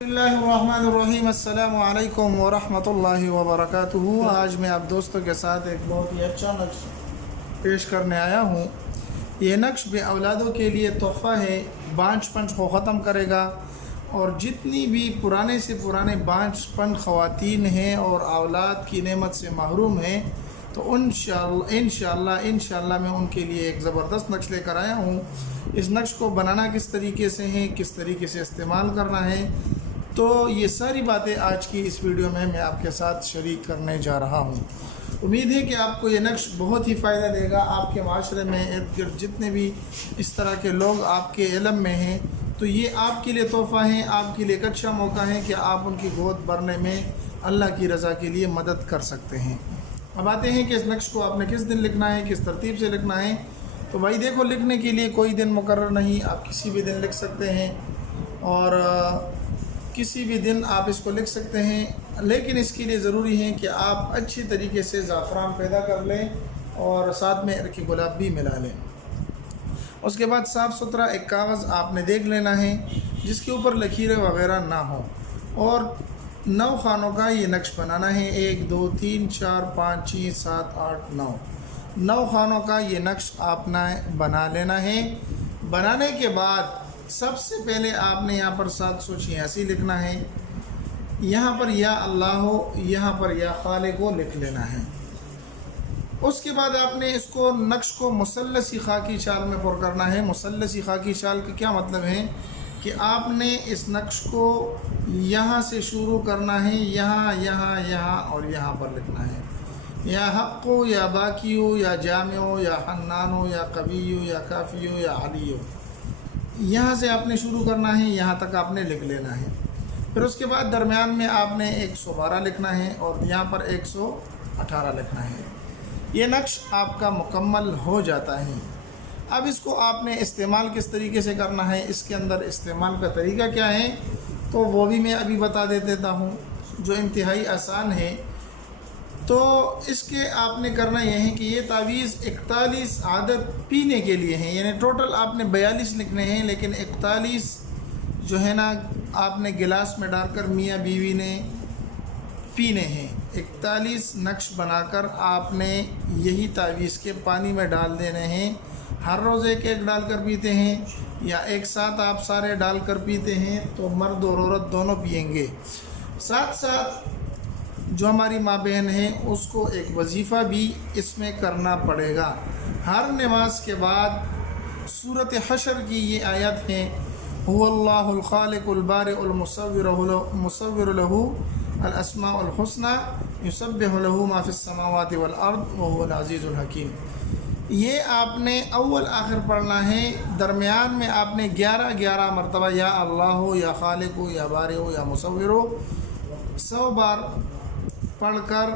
بسم اللہ الرحمن الرحیم۔ السلام علیکم ورحمۃ اللہ وبرکاتہ۔ آج میں آپ دوستوں کے ساتھ ایک بہت ہی اچھا نقش پیش کرنے آیا ہوں۔ یہ نقش بے اولادوں کے لیے تحفہ ہے، بانجھ پنج کو ختم کرے گا، اور جتنی بھی پرانے سے پرانے بانجھ پنج خواتین ہیں اور اولاد کی نعمت سے محروم ہیں، تو انشاءاللہ میں ان کے لیے ایک زبردست نقش لے کر آیا ہوں۔ اس نقش کو بنانا کس طریقے سے ہے، کس طریقے سے استعمال کرنا ہے، تو یہ ساری باتیں آج کی اس ویڈیو میں آپ کے ساتھ شریک کرنے جا رہا ہوں۔ امید ہے کہ آپ کو یہ نقش بہت ہی فائدہ دے گا۔ آپ کے معاشرے میں ارد گرد جتنے بھی اس طرح کے لوگ آپ کے علم میں ہیں، تو یہ آپ کے لیے تحفہ ہے، آپ کے لیے ایک اچھا موقع ہے کہ آپ ان کی گود بھرنے میں اللہ کی رضا کے لیے مدد کر سکتے ہیں۔ اب آتے ہیں کہ اس نقش کو آپ نے کس دن لکھنا ہے، کس ترتیب سے لکھنا ہے۔ تو بھائی دیکھو، لکھنے کے لیے کوئی دن مقرر نہیں، آپ کسی بھی دن لکھ سکتے ہیں، اور کسی بھی دن آپ اس کو لکھ سکتے ہیں، لیکن اس کے لیے ضروری ہے کہ آپ اچھی طریقے سے زعفران پیدا کر لیں اور ساتھ میں عرق گلاب بھی ملا لیں۔ اس کے بعد صاف ستھرا ایک کاغذ آپ نے دیکھ لینا ہے جس کے اوپر لکیریں وغیرہ نہ ہوں، اور 9 خانوں کا یہ نقش بنانا ہے۔ 1 2 3 4 5 6 7 8 9 9 خانوں کا یہ نقش آپ نے بنا لینا ہے۔ بنانے کے بعد سب سے پہلے آپ نے یہاں پر 786 لکھنا ہے، یہاں پر یا اللہ ہو، یہاں پر یا خالق ہو لکھ لینا ہے۔ اس کے بعد آپ نے اس کو نقش کو مثلثی خاکی چال میں پر کرنا ہے۔ مثلثی خاکی چال کا کیا مطلب ہے کہ آپ نے اس نقش کو یہاں سے شروع کرنا ہے، یہاں یہاں یہاں اور یہاں پر لکھنا ہے۔ یا حق ہو، یا باقی ہو، یا جامع ہو، یا حنان ہو، یا قوی ہو، یا کافی ہو، یا علی ہو، یہاں سے آپ نے شروع کرنا ہے، یہاں تک آپ نے لکھ لینا ہے۔ پھر اس کے بعد درمیان میں آپ نے 112 لکھنا ہے اور یہاں پر 118 لکھنا ہے۔ یہ نقش آپ کا مکمل ہو جاتا ہے۔ اب اس کو آپ نے استعمال کس طریقے سے کرنا ہے، اس کے اندر استعمال کا طریقہ کیا ہے، تو وہ بھی میں ابھی بتا دیتا ہوں، جو انتہائی آسان ہے۔ تو اس کے آپ نے کرنا یہ ہے کہ یہ تعویذ 41 عادت پینے کے لیے ہیں، یعنی ٹوٹل آپ نے 42 لکھنے ہیں، لیکن 41 جو ہے نا آپ نے گلاس میں ڈال کر میاں بیوی نے پینے ہیں۔ 41 نقش بنا کر آپ نے یہی تعویذ کے پانی میں ڈال دینے ہیں۔ ہر روز ایک ایک ڈال کر پیتے ہیں، یا ایک ساتھ آپ سارے ڈال کر پیتے ہیں، تو مرد اور عورت دونوں پئیں گے۔ ساتھ ساتھ جو ہماری ماں بہن ہیں اس کو ایک وظیفہ بھی اس میں کرنا پڑے گا۔ ہر نماز کے بعد سورۃ حشر کی یہ آیت ہے، هو اللہ الخالق البارئ المصور له الاسماء الحسنى یسبح له ما فی السماوات والارض وهو العزیز الحکیم۔ یہ آپ نے اول آخر پڑھنا ہے۔ درمیان میں آپ نے 11 مرتبہ یا اللہ ہو، یا خالق ہو، یا بارئ ہو، یا مصور ہو 100 بار پڑھ کر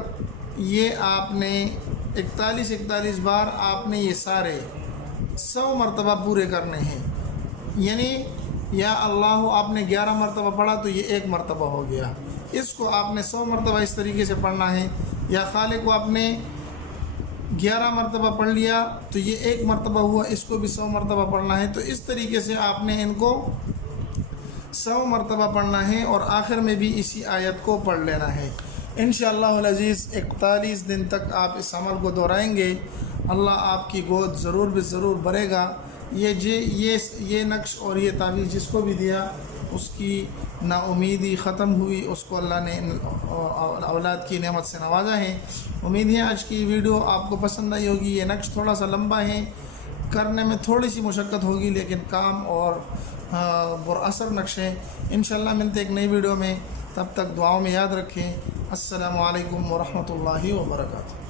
یہ آپ نے 41 بار آپ نے یہ سارے 100 مرتبہ پورے کرنے ہیں۔ یعنی یا اللہ آپ نے 11 مرتبہ پڑھا تو یہ 1 مرتبہ ہو گیا، اس کو آپ نے 100 مرتبہ اس طریقے سے پڑھنا ہے۔ یا خالق کو آپ نے 11 مرتبہ پڑھ لیا تو یہ 1 مرتبہ ہوا، اس کو بھی 100 مرتبہ پڑھنا ہے۔ تو اس طریقے سے آپ نے ان کو 100 مرتبہ پڑھنا ہے، اور آخر میں بھی اسی آیت کو پڑھ لینا ہے۔ انشاءاللہ العزیز 41 دن تک آپ اس عمل کو دہرائیں گے، اللہ آپ کی گود ضرور ضرور بھرے گا۔ یہ نقش اور یہ تعویذ جس کو بھی دیا اس کی نا امیدی ختم ہوئی، اس کو اللہ نے اولاد کی نعمت سے نوازا ہے۔ امید ہے آج کی ویڈیو آپ کو پسند آئی ہوگی۔ یہ نقش تھوڑا سا لمبا ہے، کرنے میں تھوڑی سی مشقت ہوگی، لیکن کام اور پراثر نقش ہے۔ انشاءاللہ ملتے ایک نئی ویڈیو میں، تب تک دعاؤں میں یاد رکھیں۔ السلام علیکم ورحمۃ اللہ وبرکاتہ۔